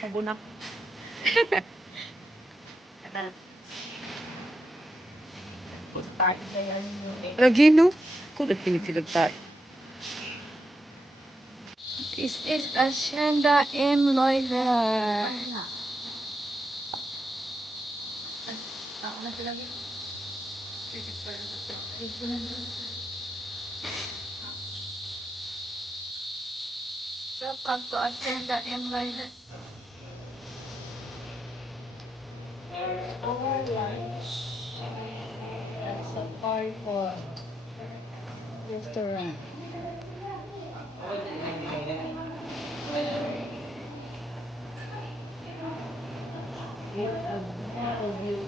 Pagunak. Lagi no? Kulit pinitilag tayo. This is Hacienda M. Loida. Welcome to Hacienda M. Loida. Our lunch. That's a part for restaurant. Here a beautiful view.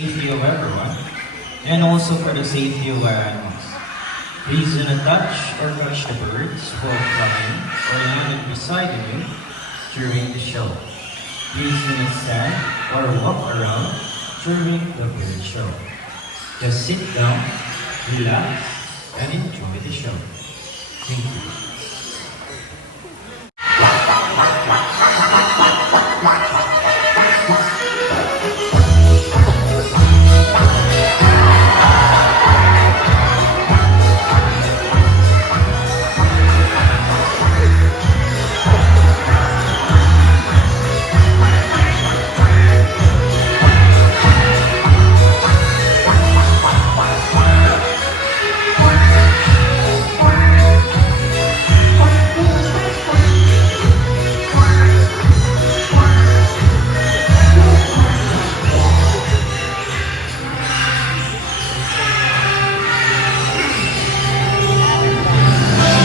Safety of everyone, and also for the safety of our animals. Please do not touch or crush the birds who are flying or landing beside you during the show. Please do not stand or walk around during the bird show. Just sit down, relax, and enjoy the show. Thank you.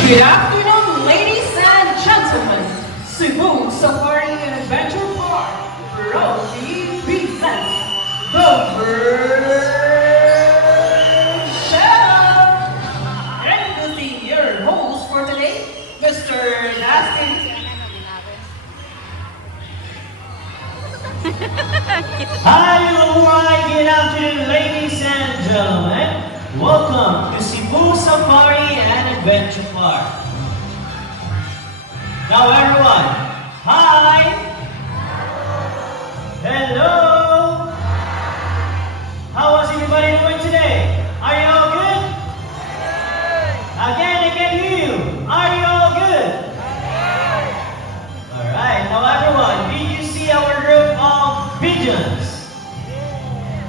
Good afternoon, ladies and gentlemen. Cebu Safari and Adventure Park proudly presents the Bird Show. And to see your host for today, Mr. Dustin. Hi, good afternoon, ladies and gentlemen. Welcome to Cebu Safari and Adventure Park. Now, everyone, hi. Hello. How was everybody doing today? Are you all good? Again, I can hear you. Are you all good? All right. Now, everyone, did you see our group of pigeons?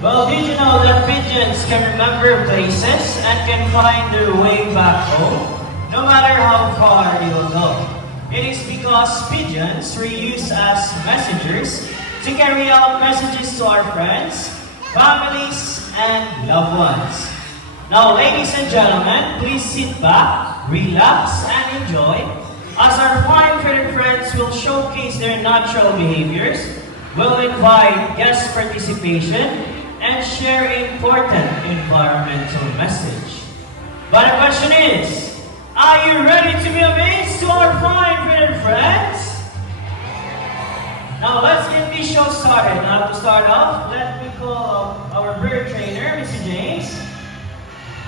Well, did you know that pigeons can remember places and can find their way back home, no matter how far they will go? It is because pigeons were used as messengers to carry out messages to our friends, families, and loved ones. Now, ladies and gentlemen, please sit back, relax, and enjoy as our fine feathered friends will showcase their natural behaviors, will invite guest participation, and share important environmental message. But the question is, are you ready to be amazed to our fine feathered friends? Now let's get this show started. Now to start off, let me call our bird trainer, Mr. James,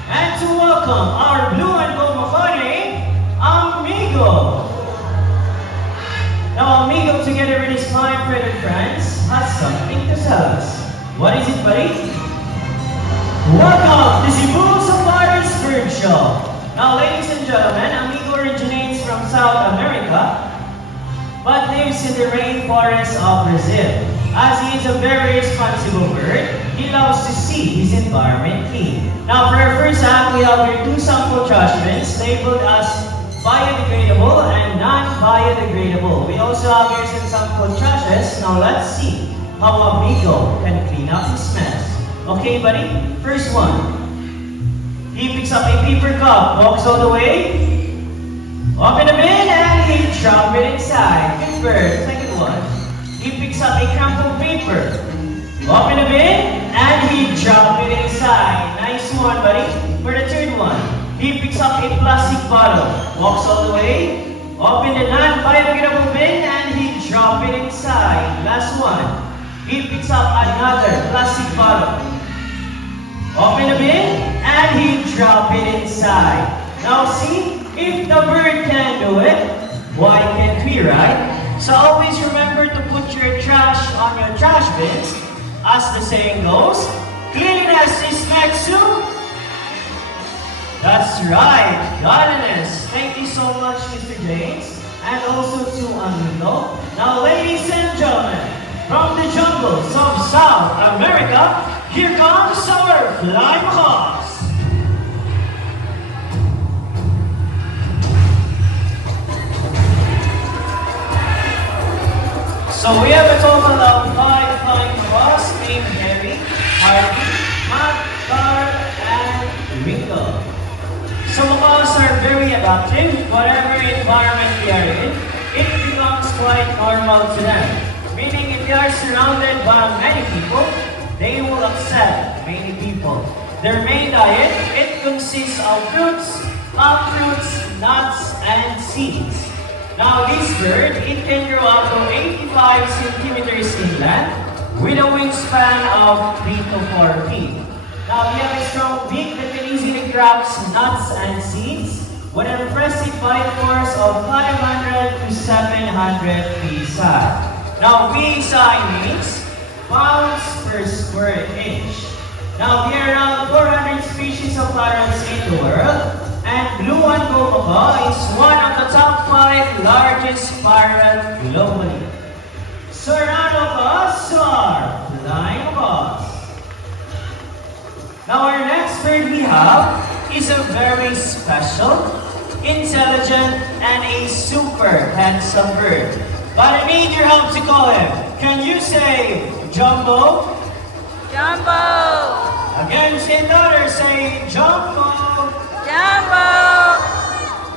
and to welcome our blue and gold Makoni, Amigo. Now, Amigo, together with his fine friend friends, has something to tell us. What is it, buddy? Welcome to Cebu Safari's Bird Show. Now, ladies and gentlemen, Amigo originates from South America, but lives in the rainforest of Brazil. As he is a very responsible bird, he loves to see his environment clean. Now, for our first act, we have here 2 sample trash bins labeled as biodegradable and non-biodegradable. We also have here some sample trashes. Now, let's see how Amigo can clean up his mess. Okay, buddy? First one. He picks up a paper cup, walks all the way, open the bin, and he drops it inside. Good bird. Second one. He picks up a crumpled paper, open the bin, and he drops it inside. Nice one, buddy. For the third one, he picks up a plastic bottle, walks all the way, open the non-biodegradable bin, and he drops it inside. Last one. He picks up another plastic bottle, open the bin, and he drops it inside. Now see, if the bird can do it, why can't we, right? So always remember to put your trash on your trash bins. As the saying goes, cleanliness is next to... That's right, godliness. Thank you so much, Mr. James, and also to Amigo. Now, ladies and gentlemen, from the jungles of South America, here comes our flying hawks. So we have a total of 5 flying hawks named Harry, Harvey, Matt, Carl, and Ringo. So macaws are very adaptive. Whatever environment they are in, it becomes quite normal to them. Meaning if they are surrounded by many people, they will accept many people. Their main diet, it consists of fruits, nuts, and seeds. Now this bird, it can grow up to 85 centimeters inland with a wingspan of 3 to 4 feet. Now we have a strong beak that can easily grasp nuts and seeds with an impressive bite force of 500 to 700 psi. Now psi means pounds per square inch. Now there are around 400 species of parrots in the world, and blue and gold macaw is one of the top 5 largest parrot globally. So round of applause to our flying macaws. Now our next bird we have is a very special, intelligent, and a super handsome bird. But I need your help to call him. Can you say Jumbo? Jumbo! Again, say louder, say Jumbo! Jumbo!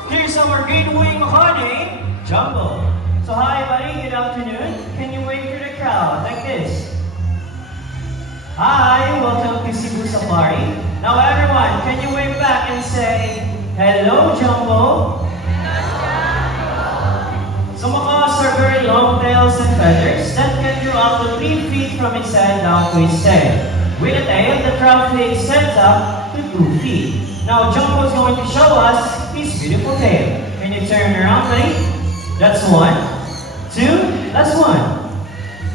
Here's our great wing honey, Jumbo. So hi buddy, good afternoon. Can you wave for the crowd like this? Hi, welcome to Cebu Safari. Now everyone, can you wave back and say, hello Jumbo? So macaws are very long tails and feathers that can grow up to 3 feet from its head down to its tail. With a tail that roughly extends up to 2 feet. Now Jumbo is going to show us his beautiful tail. Can you turn around, buddy? That's 1, 2, that's 1.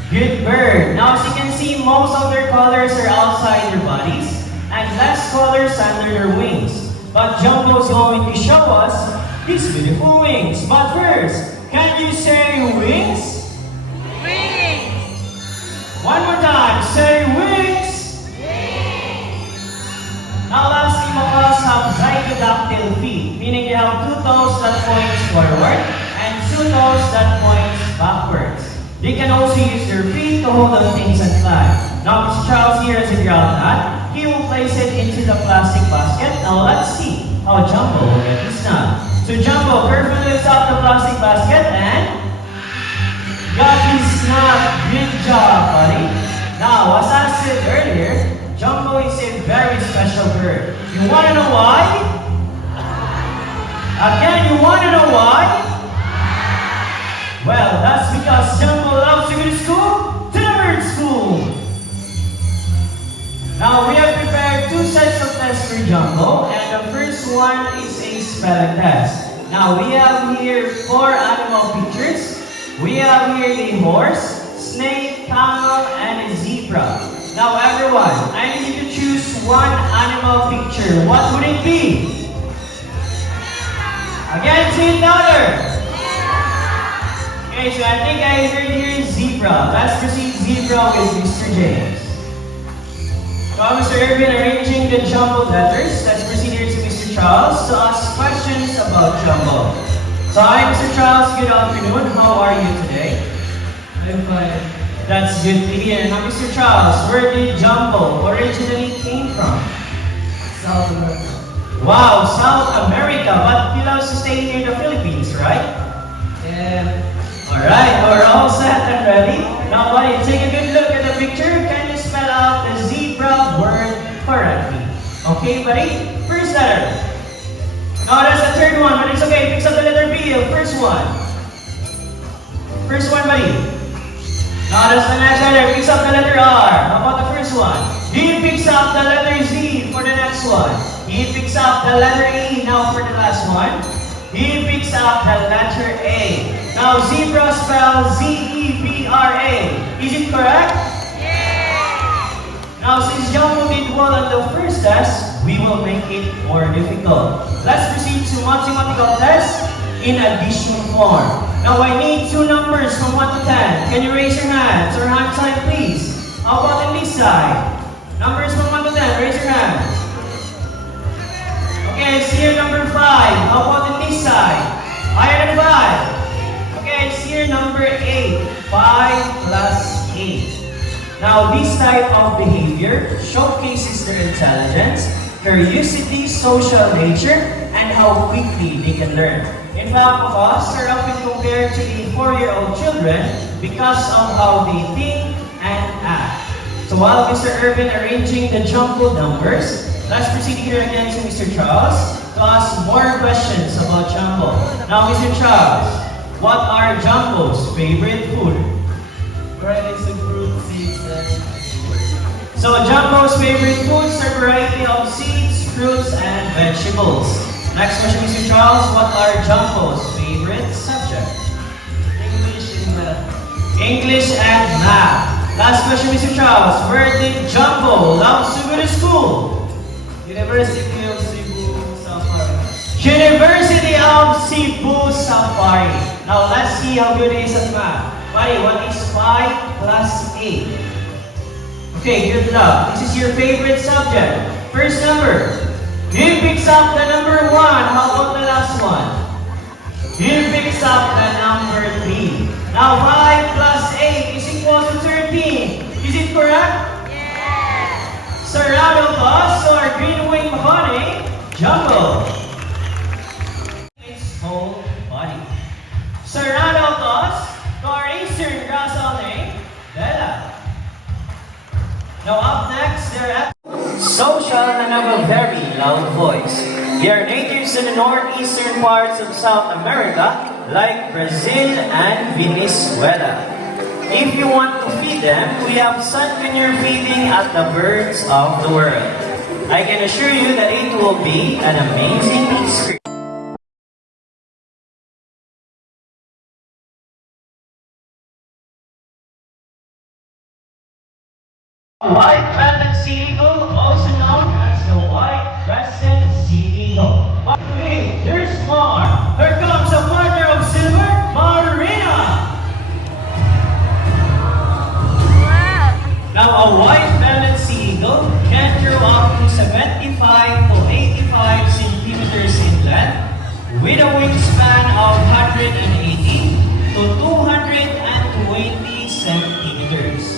Good bird. Now as you can see, most of their colors are outside their bodies and less colors under their wings. But Jumbo is going to show us his beautiful wings. But first, can you say wings? Wings! One more time, say wings! Now lastly, macaws have brachydactyl feet, meaning they have 2 toes that point forward and 2 toes that point backwards. They can also use their feet to hold on things and fly. Now Mr. Charles here is a ground nut. He will place it into the plastic basket. Now let's see how Jumbo will get his nut. So Jumbo carefully lifts out the plastic basket and got his nut. Good job, buddy. Now, as I said earlier, Jumbo is a very special bird. You want to know why? Again, you want to know why? Well, that's because Jumbo loves to go to school, to the bird school. Now, we have prepared 2 sets of tests for Jumbo, and the first one is a spelling test. Now, we have here 4 animal pictures. We have here the horse, snake, camel, and a zebra. Now everyone, I need you to choose one animal picture. What would it be? Again, say it louder. Okay, so I think I heard here zebra. Let's proceed zebra with Mr. James. So Mr. Irvin arranging the jumbled letters. Let's proceed here to Mr. Charles to ask questions about jumble. So hi Mr. Charles, good afternoon. How are you today? I'm fine. That's good to hear. Now Mr. Charles, where did jumble originally came from? South America. Wow, South America, but he loves to stay here in the Philippines, right? And Alright, we're all set and ready. Now buddy, take a good look at the picture. Can you spell out the zebra word correctly? Okay buddy? First letter. No, that's the third one, but it's okay. Fix up the letter B, the first one. First one buddy. No, that's the next letter. Fix up the letter R. How about the first one? He picks up the letter Z for the next one. He picks up the letter E now for the last one. He picks up the letter A. Now zebra spells Z-E-B-R-A. Is it correct? Yeah! Now since Jumbo did well on the first test, we will make it more difficult. Let's proceed to mathematical test in addition form. Now I need two numbers from 1 to 10. Can you raise your hands or hand sign please? How about on this side? Numbers from 1 to 10, raise your hand. Okay, I see here number 5. How about on this side? Higher than 5. Okay, I see here number 8. 5 plus 8. Now this type of behavior showcases their intelligence, curiosity, social nature, and how quickly they can learn. In fact, of us are often compared to the 4-year-old children because of how they think and act. So while Mr. Irvin arranging the jumbled numbers, let's proceed here again to Mr. Charles to ask more questions about jumbo. Now, Mr. Charles, what are Jumbo's favorite food? varieties of fruit, seeds, and So Jumbo's favorite foods are a variety of seeds, fruits, and vegetables. Next question, Mr. Charles, what are Jumbo's favorite subject? English and math. English and math. Last question, Mr. Charles, where did Jumbo love to go to school? University of Cebu, Safari. University of Cebu Safari. Now let's see how good he is at math. Buddy, what is 5 plus 8? Okay, good luck. This is your favorite subject. First number. He picks up the number 1. How about the last one? He picks up the number 3. Now 5 plus 8 is equal to 13. Is it correct? Yes. So round of applause to our Green Wing Mahoney, Jumbo. Its whole body. So round of applause to our Eastern Grassall name, Bella. Now up next, they're at social and have a very loud voice. They are natives in the northeastern parts of South America, like Brazil and Venezuela. If you want to feed them, we have sunken feeding at the birds of the world. I can assure you that it will be an amazing experience. White bellied sea eagle, also known as the white-breasted sea eagle. But wait, there's more. Here comes a partner of silver, Marina. Now, a white-bellied sea eagle can grow up to 75 to 85 centimeters in length, with a wingspan of 180 to 220 centimeters.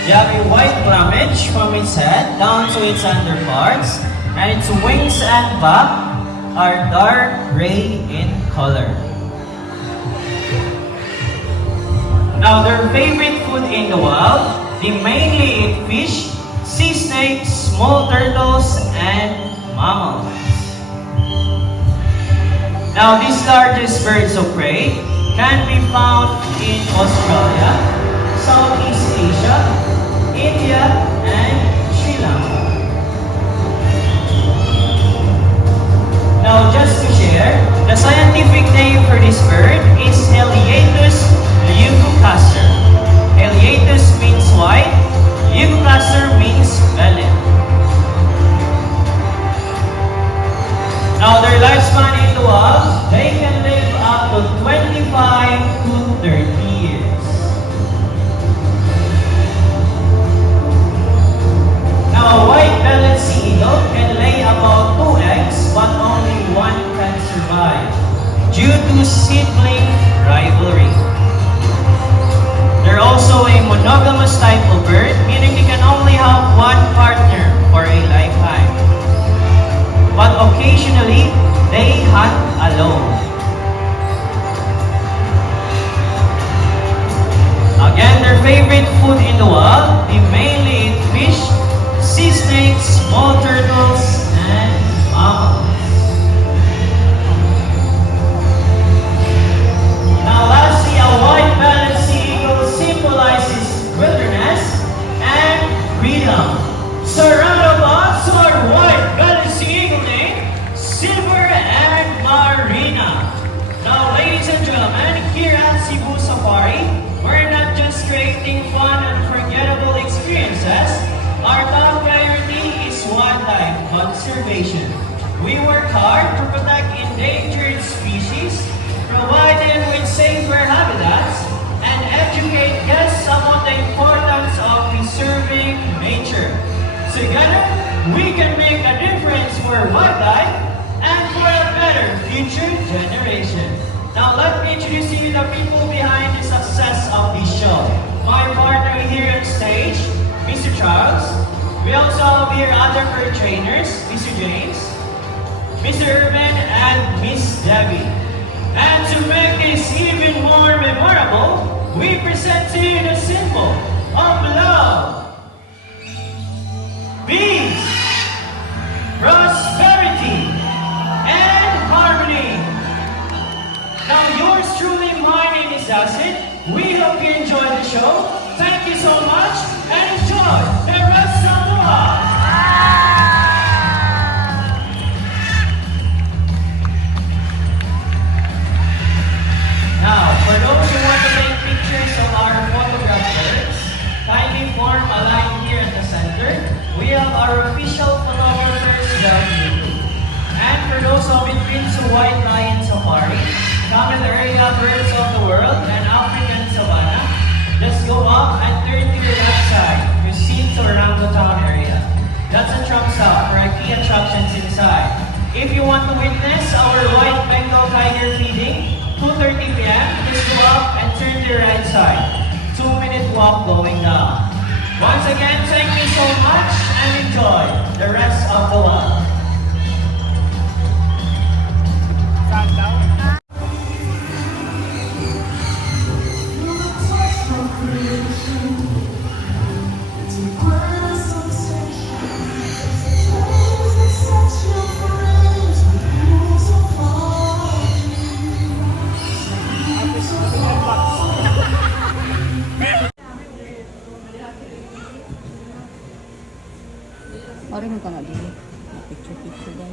They have a white plumage from its head down to its underparts, and its wings and back are dark gray in color. Now, their favorite food in the wild, they mainly eat fish, sea snakes, small turtles, and mammals. Now, these largest birds of prey can be found in Australia, Southeast Asia, India, and Sri Lanka. Now, just to share, The scientific name for this bird is Heliatus leucocaster. Heliatus means white, leucocaster means velvet. Now their lifespan in the wild, they can live up to 25 to 30 years. Now a white-bellied sea eagle can lay about 2 eggs, but only one can survive due to sibling rivalry. They're also a monogamous type of bird, meaning they can only have one partner for a lifetime. But occasionally, they hunt alone. Again, their favorite food in the wild, they mainly eat fish, sea snakes, small turtles, and mammals. Now lastly, a white-bellied sea eagle symbolizes wilderness and freedom. So round of applause to our white-bellied sea eagle named Silver and Marina. Now ladies and gentlemen, here at Cebu Safari, we're not just creating fun and unforgettable experiences. Our top priority is wildlife conservation. We work hard to protect endangered species, provide them with safer habitats, and educate guests about the importance of preserving nature. Together, we can make a difference for wildlife and for a better future generation. Now let me introduce you the people behind the success of this show. My partner here on stage, Mr. Charles. We also have here other bird trainers, Mr. James, Mr. Urban, and Miss Debbie. And to make this even more memorable, we present to you the symbol of love, peace, prosperity, and harmony. Now yours truly, my name is Acid. We hope you enjoy the show. Thank you so much and enjoy the rest of the walk. Now, for those who want to take pictures of our photograph birds, kindly form a line here at the center. We have our official photographers welcoming you. And for those who have been to White Lion Safari, common area birds of the world, and African savanna, just go up and turn to your left side. Proceed to Orangutan area. That's a truck stop for our key attractions inside. If you want to witness our white Bengal tiger feeding, 2:30 p.m., just go up and turn to your right side. 2-minute walk going down. Once again, thank you so much and enjoy the rest of the walk. Orin ka nga dito. Picture-picture daw.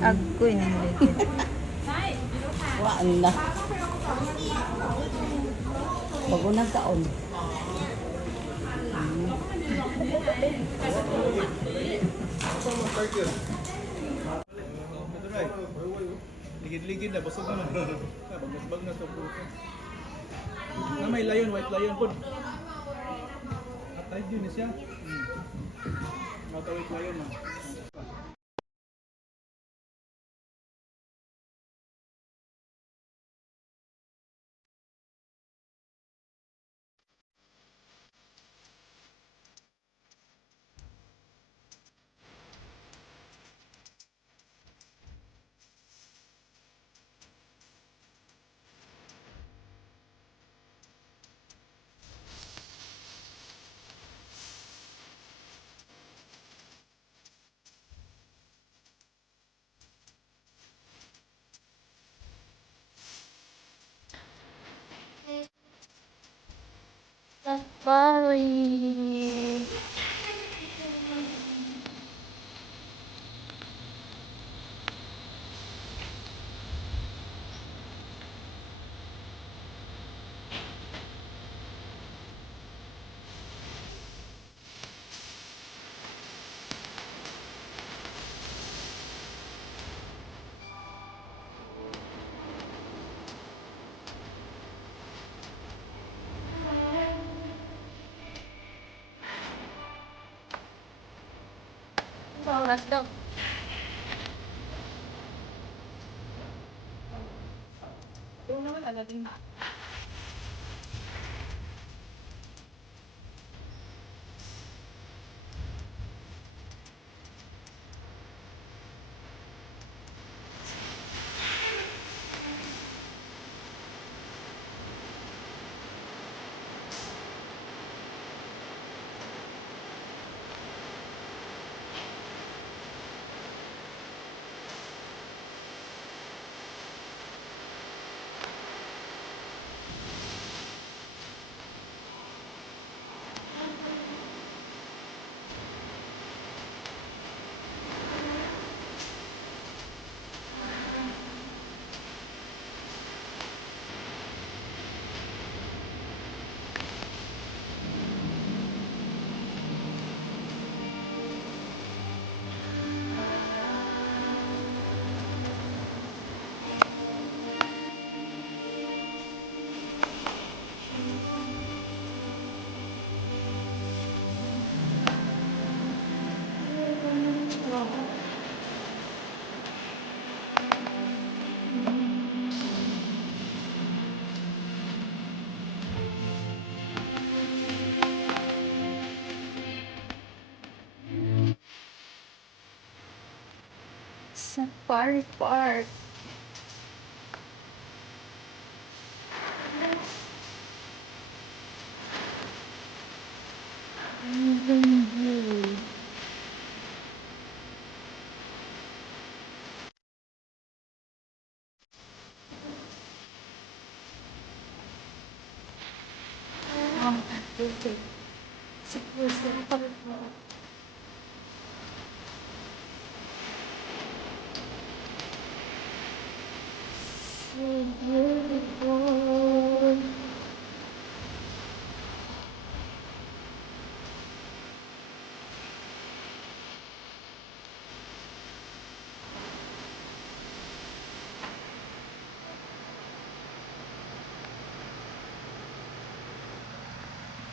Ako yan. Waan na. Bago na taon. Ligid-ligid na, busog na. Bagbasbag na sa puso. Na may lion, white lion po. At type din siya. Nata white lion na. Uy. Oras daw. Oo naman, alating. Safari Park. Beautiful.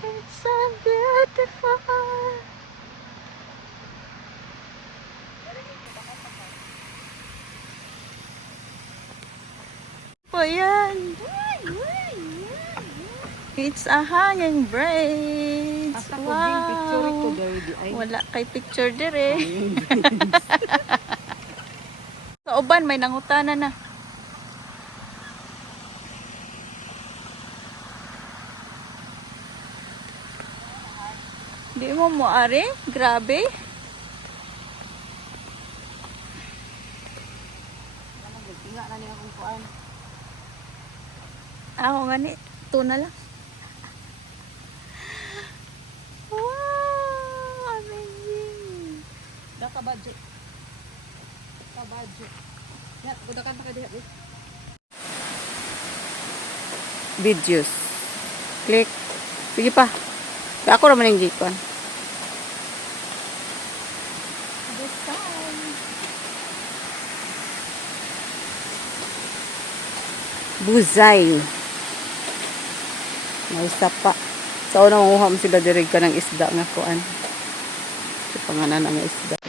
It's so beautiful. Po yan. It's a hanging bridge. Basta ko din, picture ko dahil di ay. Wala kay picture dire. Sa uban may nangutana na. Di mo moari? Grabe. Tinga na niya kung kuan. Ako gani, ito na lang. Wow! Amazing! Daka budget. Daka budget. Ya, gudakan pa ka diha. Videos. Click. Sige pa. Ako naman yung jeepan. Buzay. May isa pa. Sa una manguha mo sila dirig ka ng isda nga kuan. Sa panganan ang isda.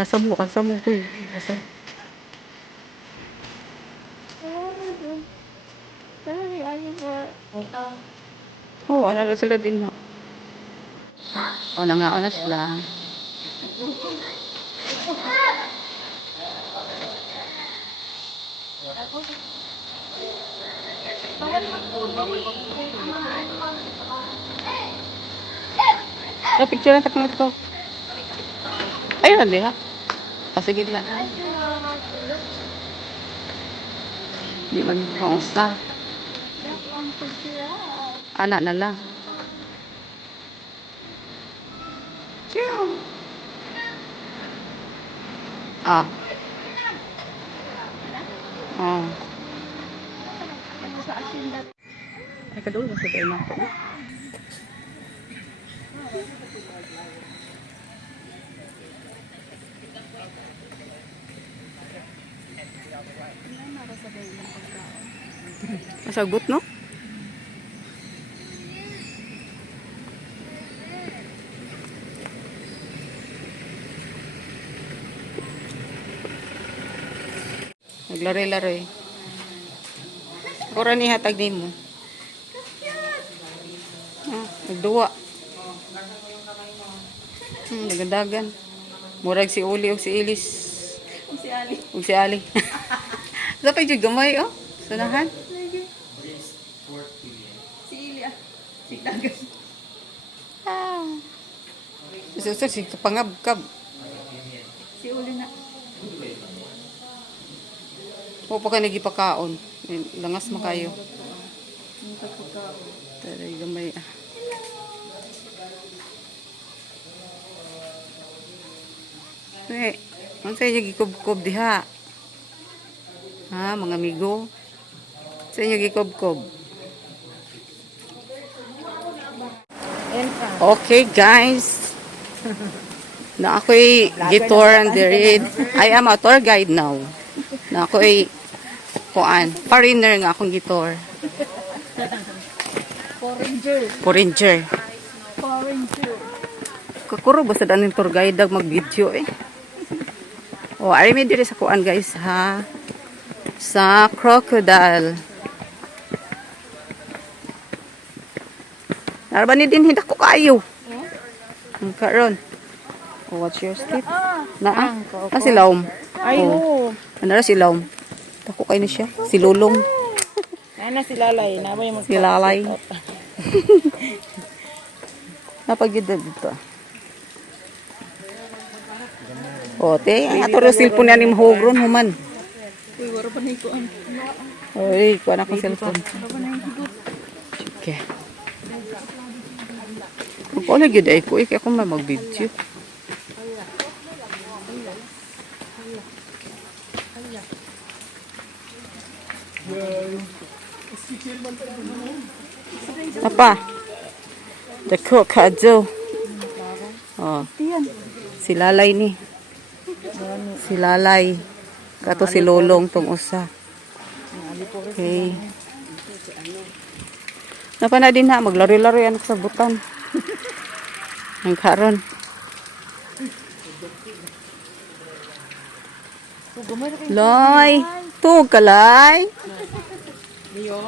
Kasam mo ko. Kasam. Oo, ano na sila din, no? O, nangaon na sila. Picture na takong ito. Ayun, hindi ha? Sige lang. Di mag-pangsa. Anak na lang. Ah. Oh. Ay, kadul mo sa tayo na ako. Masagot, no? Naglari-lari. Kura ni hatag din mo. Nagduwa. Nagandagan. Murag si Uli o si Ilis. O si Ali. Zapay dyan gamay, oh. Sunahan. Si Ilia. Si Dagan. Si pangabkab. Si Uli na. O pa ka nagipakaon. Langas makayo. Taray gamay ah. Ano sa'yo yung gikob-kob diha? Ha, mga amigo? Sa inyo gikob-kob? Okay, guys. Na ako'y guitar and read. I am a tour guide now. Na ako'y kuan. Foreigner nga akong gitar. Foreigner. Kakuro basta daning tour guide mag-video eh. Oh, ari may diri sa kuan guys ha. Sa crocodile. Narba ni din hindak ko kayo. Ang karon. Oh, what's your step? Naa. Si Laom. Ay, oo. Ano na si Laom? Tako kayo na siya. Si Lulong. Ano si Lalay? Nabay mo Si Lalay. Napagida dito. O, te. Ang ato rin cellphone niya ni Mahogron, human. Uy, wala pa na ikuan. Uy, kuha na akong cellphone. Okay. Magpaulag yun ay ko. Kaya akong mag-video. Apa? The crocodile. Oh. Si Lalay ni. Si Lalay. Kato si Lolong tong usa. Okay. Napa na din na maglari-lari anak sa butan. Ang karon. Loy, tug kalay.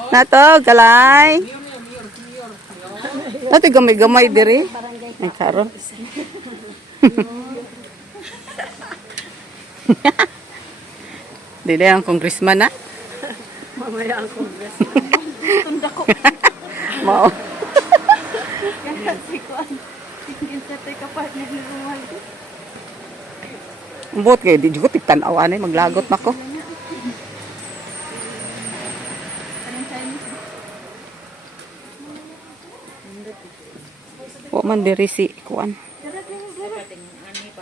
Nato kalay. Nato gamay-gamay diri. Ang karon. Dili ang congressman na. Mamaya ang congressman. Tunda ko. Mao. Yan si Kuan. Tingin sa tayo kapatid ni Rumal. Ambot kay di jud ko titanaw anay maglagot nako. O man diri si Kuan.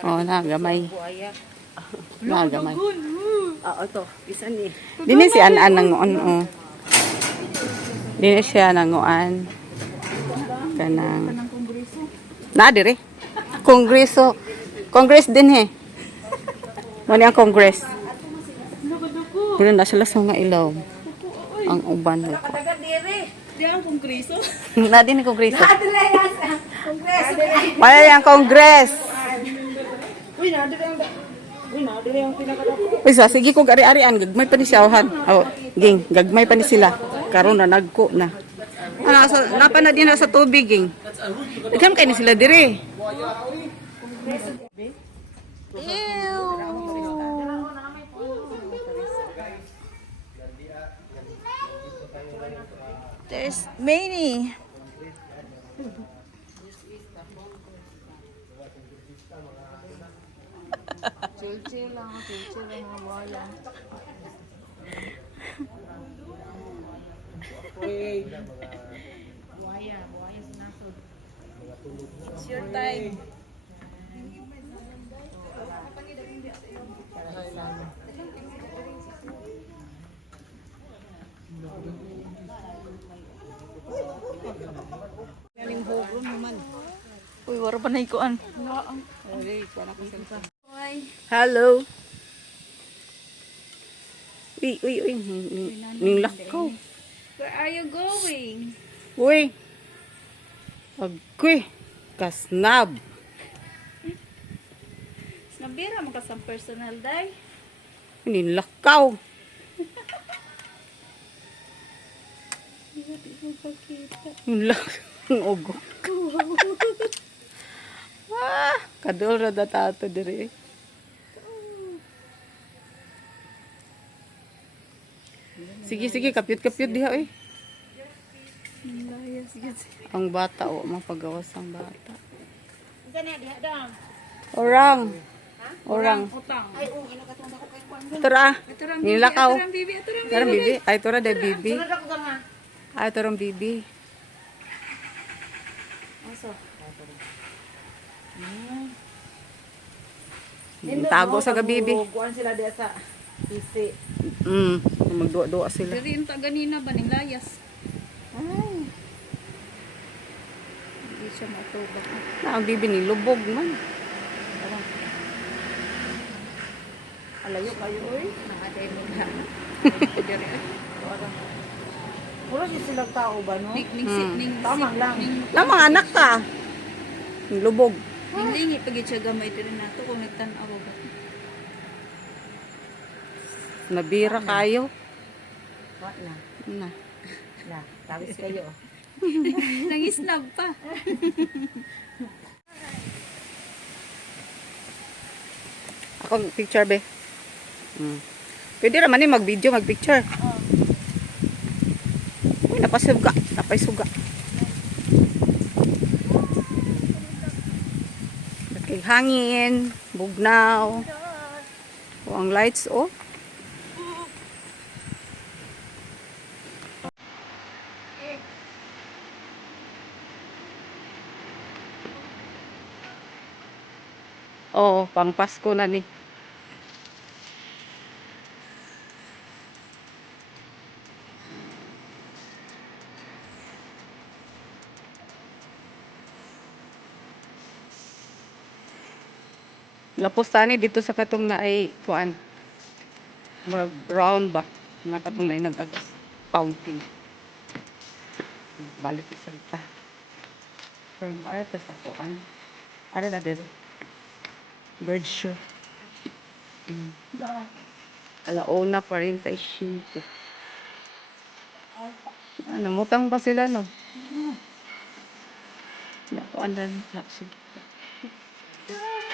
Oh, na gamay. Na gamay. Oo, to. Isa ni. Dini si An-an nanguan oh. Dini siya nanguan. Kanang na dire. Kongreso. Congress din he. Mani ang Congress. Pero na sila sa nga ilaw. Ang uban ko. Di ang kongreso. Na din ang Kongreso. Wala yung Congress. Uy, nadire ang pinakadako. Uy, sige ko ari-arian gagmay pa ni siya ohan. Oh, ging, gagmay pa ni sila. karon na nagko na. Napa na din na sa tubig eh. Itam kay ni sila dire. There's many. Chill lang mga bola. Buhaya sinasod. It's your time. Uy, wala pa na ikuan. Hello. Uy. Ning lakaw. Where are you going? Uy. Agkoy. Kasnab. Nabira mo ka sa personal day. Ning lakaw. Ning lakaw. Ogo. Kadol ra tato dire. Sige, kapyut diha oy. Ang bata o mapagawas ang bata. Orang. Tara. Nilakaw. Tara bibi. Ay tora de bibi. Ay tora bibi. Tago sa gabibi. Kuan sila diya sa isi. Magduwa-duwa sila. Diri yung ganina ba ning layas? Ay. Hindi siya matubak. Ang bibi ni lubog man. Alayo kayo oy. Nangaday mo na. Diri. Puro yung silang tao ba, no? Tama lang. Lamang anak ka. Ang lubog. Lingi pagit siya gamay diri nato kung nagtan-aw ba. Nabira kayo. What na? Na. Na, tawis kayo. Nangisnab pa. Ako picture be. Pwede raman ni mag-video, mag-picture. Uy, napasuga. Okay, hangin, bugnaw. O, ang lights, oh. Oo, pang Pasko na ni. Lapos tani dito sa katong na ay kuan. Round ba? Nga katong na nag-agas. Fountain. Balik sa salita. From art sa kuan. Ano na din? Bird show. Alauna 45. Namutang ba sila, no? Nakuan na sa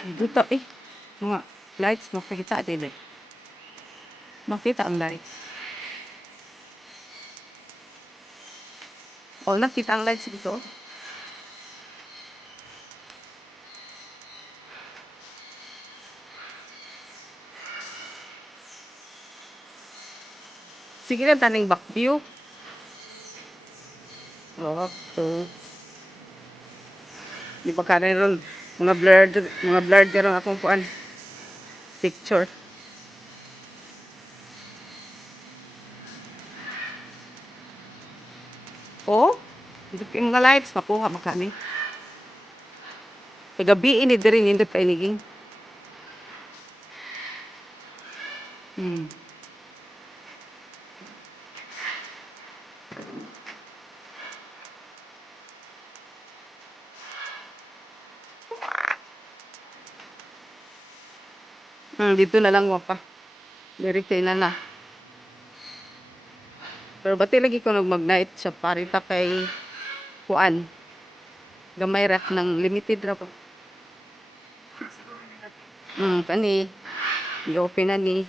dito eh. Mga lights, makikita din eh. Makita ang lights. O, nakita ang lights dito. Sige lang taning back view. Okay. Di ba ka rin mga blurred rin akong kuan picture. Oh, yung mga lights makuha makani. Kagabi ini diri nindot kay niging. Dito na lang wapa. Diri kay na. Pero bati lagi ko nag-night sa parita kay kuan. Gamay rak ng limited ra pa. Kani. I-open na ni.